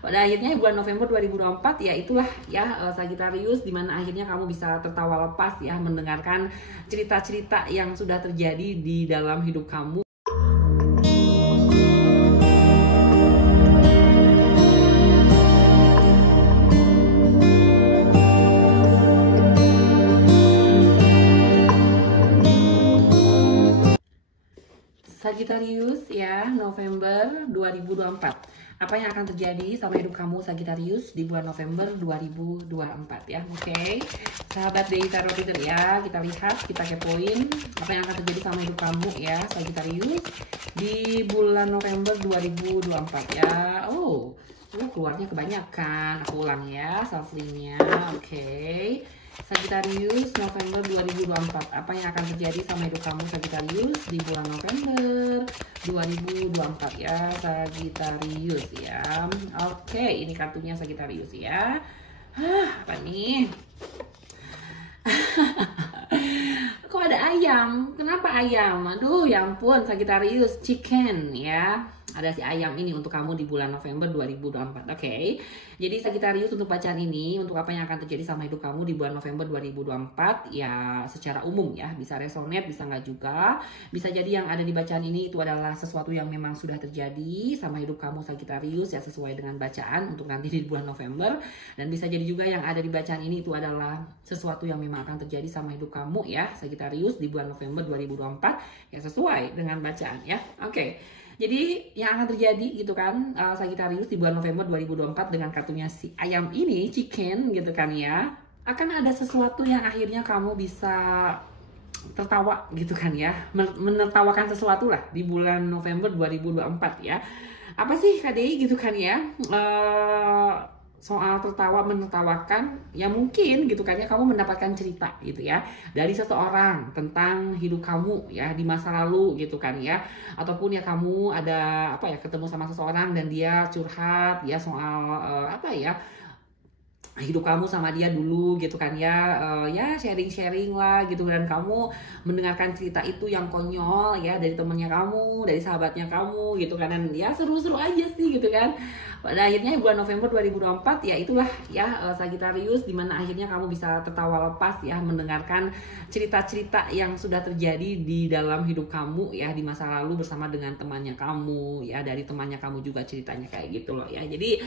pada akhirnya bulan November 2024 ya itulah ya Sagittarius, dimana akhirnya kamu bisa tertawa lepas ya mendengarkan cerita-cerita yang sudah terjadi di dalam hidup kamu. Sagittarius ya, November 2024. Apa yang akan terjadi sama hidup kamu Sagittarius di bulan November 2024 ya. Oke. Sahabat Dewi Tarot Reader ya, kita lihat, kita kepoin apa yang akan terjadi sama hidup kamu ya Sagittarius di bulan November 2024 ya. Keluarnya kebanyakan. Aku ulang ya shufflingnya. Oke. Sagittarius November 2024. Apa yang akan terjadi sama hidup kamu Sagittarius di bulan November 2024 ya Sagittarius ya. Oke, ini kartunya Sagittarius ya. Apa nih? Kok ada ayam? Kenapa ayam? Aduh, ya ampun Sagittarius, chicken ya. Ada si ayam ini untuk kamu di bulan November 2024. Oke. Jadi Sagittarius, untuk bacaan ini, untuk apa yang akan terjadi sama hidup kamu di bulan November 2024 ya secara umum ya, bisa resonate, bisa nggak juga. Bisa jadi yang ada di bacaan ini itu adalah sesuatu yang memang sudah terjadi sama hidup kamu Sagittarius ya, sesuai dengan bacaan untuk nanti di bulan November. Dan bisa jadi juga yang ada di bacaan ini itu adalah sesuatu yang memang akan terjadi sama hidup kamu ya Sagittarius di bulan November 2024 ya, sesuai dengan bacaan ya. Oke. Jadi yang akan terjadi gitu kan Sagittarius di bulan November 2024 dengan kartunya si ayam ini, chicken gitu kan ya, akan ada sesuatu yang akhirnya kamu bisa tertawa gitu kan ya, menertawakan sesuatu lah di bulan November 2024 ya. Apa sih KDI gitu kan ya, soal tertawa menertawakan ya, mungkin gitu kan ya, kamu mendapatkan cerita gitu ya dari seseorang tentang hidup kamu ya di masa lalu gitu kan ya, ataupun ya kamu ada apa ya, ketemu sama seseorang dan dia curhat ya soal apa ya, hidup kamu sama dia dulu gitu kan ya, ya sharing-sharing lah gitu, dan kamu mendengarkan cerita itu yang konyol ya dari temennya kamu, dari sahabatnya kamu gitu kan, dan ya seru-seru aja sih gitu kan. Pada akhirnya bulan November 2024 ya itulah ya Sagittarius, dimana akhirnya kamu bisa tertawa lepas ya mendengarkan cerita-cerita yang sudah terjadi di dalam hidup kamu ya di masa lalu bersama dengan temannya kamu ya, dari temannya kamu juga ceritanya kayak gitu loh ya. Jadi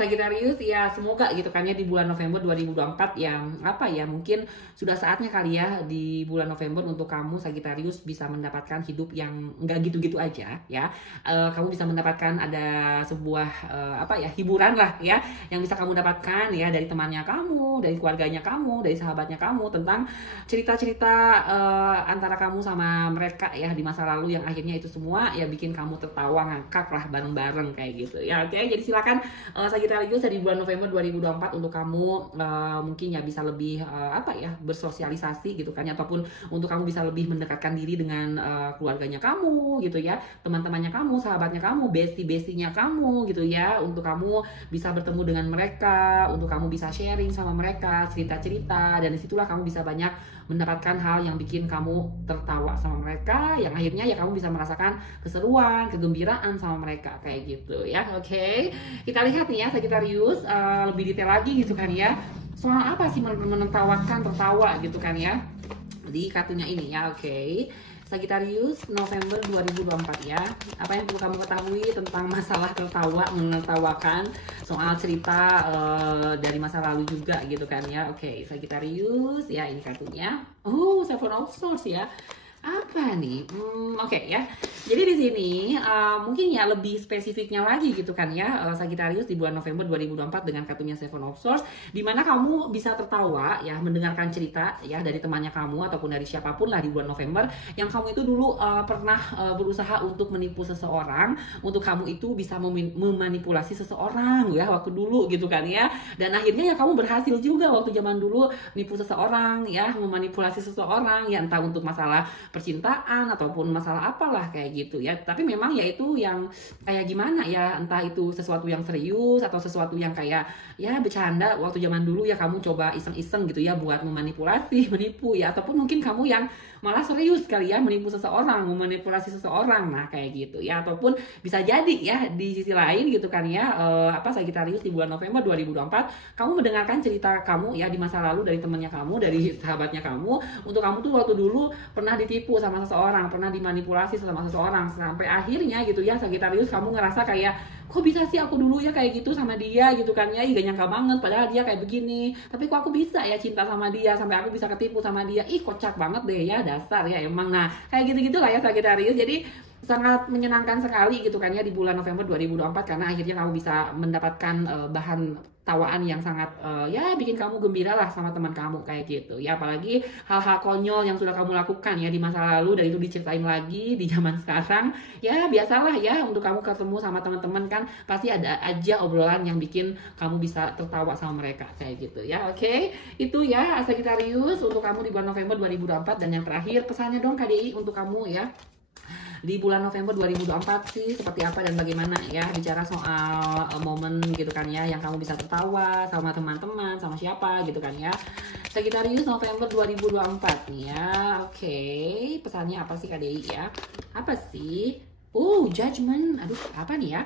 Sagittarius ya, semoga gitu kan ya di bulan November 2024 yang apa ya, mungkin sudah saatnya kali ya di bulan November untuk kamu Sagittarius bisa mendapatkan hidup yang enggak gitu-gitu aja ya. Kamu bisa mendapatkan ada sebuah apa ya, hiburan lah ya yang bisa kamu dapatkan ya dari temannya kamu, dari keluarganya kamu, dari sahabatnya kamu, tentang cerita-cerita antara kamu sama mereka ya di masa lalu yang akhirnya itu semua ya bikin kamu tertawa ngakak lah bareng-bareng kayak gitu ya. Oke, jadi silakan Sagittarius di bulan November 2024 untuk kamu mungkin ya bisa lebih apa ya, bersosialisasi gitu kan ya, ataupun untuk kamu bisa lebih mendekatkan diri dengan keluarganya kamu gitu ya, teman-temannya kamu, sahabatnya kamu, bestie-bestinya kamu gitu ya, untuk kamu bisa bertemu dengan mereka, untuk kamu bisa sharing sama mereka cerita-cerita, dan disitulah kamu bisa banyak mendapatkan hal yang bikin kamu tertawa sama mereka, yang akhirnya ya kamu bisa merasakan keseruan, kegembiraan sama mereka kayak gitu ya. Oke, kita lihat nih ya Sagittarius lebih detail lagi gitu kan ya, soal apa sih menertawakan, tertawa gitu kan ya di kartunya ini ya. Oke, Sagittarius November 2024 ya. Apa yang perlu kamu ketahui tentang masalah tertawa, menertawakan, soal cerita dari masa lalu juga gitu kan ya. Oke, Sagittarius ya, ini kartunya. Seven of Swords ya. Apa nih? Oke ya. Jadi di sini mungkin ya lebih spesifiknya lagi gitu kan ya Sagittarius di bulan November 2024 dengan kartunya Seven of Swords, dimana kamu bisa tertawa ya mendengarkan cerita ya dari temannya kamu ataupun dari siapapun lah di bulan November yang kamu itu dulu pernah berusaha untuk menipu seseorang, untuk kamu itu bisa memanipulasi seseorang ya waktu dulu gitu kan ya, dan akhirnya ya kamu berhasil juga waktu zaman dulu nipu seseorang ya, memanipulasi seseorang ya, entah untuk masalah percintaan ataupun masalah apalah kayak gitu ya. Tapi memang ya itu yang kayak gimana ya, entah itu sesuatu yang serius atau sesuatu yang kayak ya bercanda waktu zaman dulu ya, kamu coba iseng-iseng gitu ya buat memanipulasi, menipu ya, ataupun mungkin kamu yang malah serius kali ya menipu seseorang, memanipulasi seseorang, nah kayak gitu ya. Ataupun bisa jadi ya di sisi lain gitu kan ya, Sagittarius di bulan November 2024 kamu mendengarkan cerita kamu ya di masa lalu dari temannya kamu, dari sahabatnya kamu, untuk kamu tuh waktu dulu pernah ditipu sama seseorang, pernah dimanipulasi sama seseorang, sampai akhirnya gitu ya Sagittarius kamu ngerasa kayak kok bisa sih aku dulu ya kayak gitu sama dia gitu kan ya, gak nyangka banget padahal dia kayak begini, tapi kok aku bisa ya cinta sama dia sampai aku bisa ketipu sama dia, ih kocak banget deh ya, dasar ya emang. Nah kayak gitu-gitu lah ya Sagittarius. Jadi sangat menyenangkan sekali gitu kan ya di bulan November 2024, karena akhirnya kamu bisa mendapatkan bahan tawaan yang sangat ya bikin kamu gembira lah sama teman kamu kayak gitu ya. Apalagi hal-hal konyol yang sudah kamu lakukan ya di masa lalu dan itu diceritain lagi di zaman sekarang ya, biasalah ya untuk kamu ketemu sama teman-teman kan pasti ada aja obrolan yang bikin kamu bisa tertawa sama mereka kayak gitu ya. Oke, itu ya Sagittarius untuk kamu di bulan November 2024. Dan yang terakhir pesannya dong KDI untuk kamu ya di bulan November 2024 sih seperti apa dan bagaimana ya, bicara soal momen gitu kan ya yang kamu bisa tertawa sama teman-teman, sama siapa gitu kan ya. Sagittarius November 2024 nih ya. Oke, pesannya apa sih KDI ya? Apa sih? Judgment. Aduh, apa nih ya?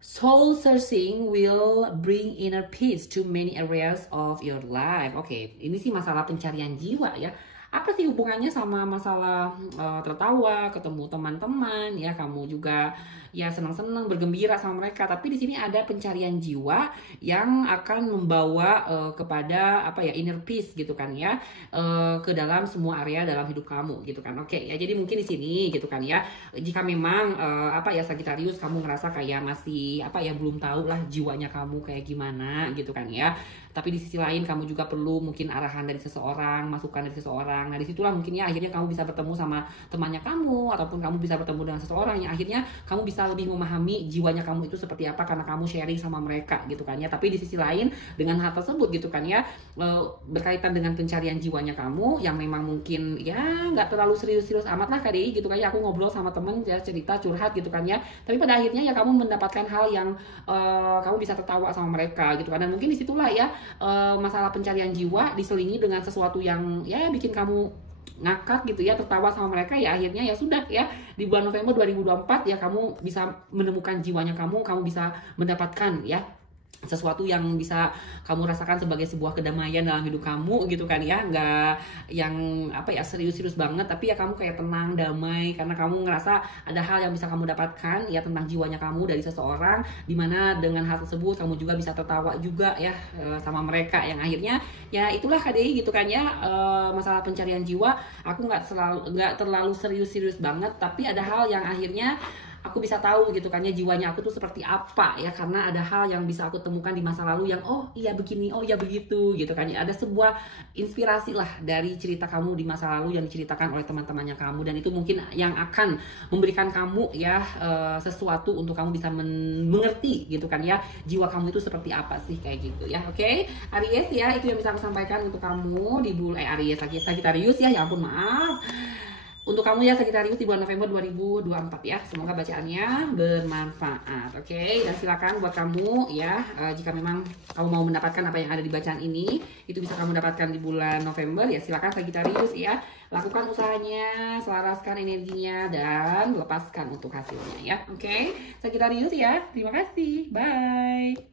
Soul searching will bring inner peace to many areas of your life. Oke, ini sih masalah pencarian jiwa ya. Apa sih hubungannya sama masalah tertawa, ketemu teman-teman ya, kamu juga ya senang-senang bergembira sama mereka, tapi di sini ada pencarian jiwa yang akan membawa kepada apa ya, inner peace gitu kan ya, ke dalam semua area dalam hidup kamu gitu kan. Oke ya, jadi mungkin di sini gitu kan ya, jika memang apa ya Sagittarius kamu ngerasa kayak masih apa ya belum tahu lah jiwanya kamu kayak gimana gitu kan ya, tapi di sisi lain kamu juga perlu mungkin arahan dari seseorang, masukan dari seseorang. Nah disitulah mungkin ya akhirnya kamu bisa bertemu sama temannya kamu, ataupun kamu bisa bertemu dengan seseorang yang akhirnya kamu bisa lebih memahami jiwanya kamu itu seperti apa karena kamu sharing sama mereka gitu kan ya. Tapi di sisi lain dengan hal tersebut gitu kan ya, berkaitan dengan pencarian jiwanya kamu yang memang mungkin ya nggak terlalu serius-serius amat lah KDI gitu kan ya, aku ngobrol sama temen ya, cerita curhat gitu kan ya, tapi pada akhirnya ya kamu mendapatkan hal yang kamu bisa tertawa sama mereka gitu kan. Dan mungkin disitulah ya masalah pencarian jiwa diselingi dengan sesuatu yang ya bikin kamu ngakak gitu ya, tertawa sama mereka ya, akhirnya ya sudah ya di bulan November 2024 ya kamu bisa menemukan jiwanya kamu bisa mendapatkan ya sesuatu yang bisa kamu rasakan sebagai sebuah kedamaian dalam hidup kamu gitu kan ya, nggak yang apa ya serius-serius banget, tapi ya kamu kayak tenang, damai, karena kamu ngerasa ada hal yang bisa kamu dapatkan ya tentang jiwanya kamu dari seseorang, dimana dengan hal tersebut kamu juga bisa tertawa juga ya sama mereka, yang akhirnya ya itulah KDI gitu kan ya. Masalah pencarian jiwa aku nggak terlalu serius-serius banget, tapi ada hal yang akhirnya aku bisa tahu gitu kan ya jiwanya aku tuh seperti apa ya, karena ada hal yang bisa aku temukan di masa lalu yang oh iya begini, oh iya begitu gitu kan ya. Ada sebuah inspirasi lah dari cerita kamu di masa lalu yang diceritakan oleh teman-temannya kamu, dan itu mungkin yang akan memberikan kamu ya sesuatu untuk kamu bisa mengerti gitu kan ya jiwa kamu itu seperti apa sih kayak gitu ya. Oke, Aries ya, itu yang bisa aku sampaikan untuk kamu di bulan Aries lagi Sagittarius ya ampun maaf. Untuk kamu ya Sagittarius di bulan November 2024 ya, semoga bacaannya bermanfaat. Oke, dan silakan buat kamu ya, jika memang kamu mau mendapatkan apa yang ada di bacaan ini, itu bisa kamu dapatkan di bulan November ya. Silakan Sagittarius ya, lakukan usahanya, selaraskan energinya, dan lepaskan untuk hasilnya ya. Oke, Sagittarius ya, terima kasih, bye.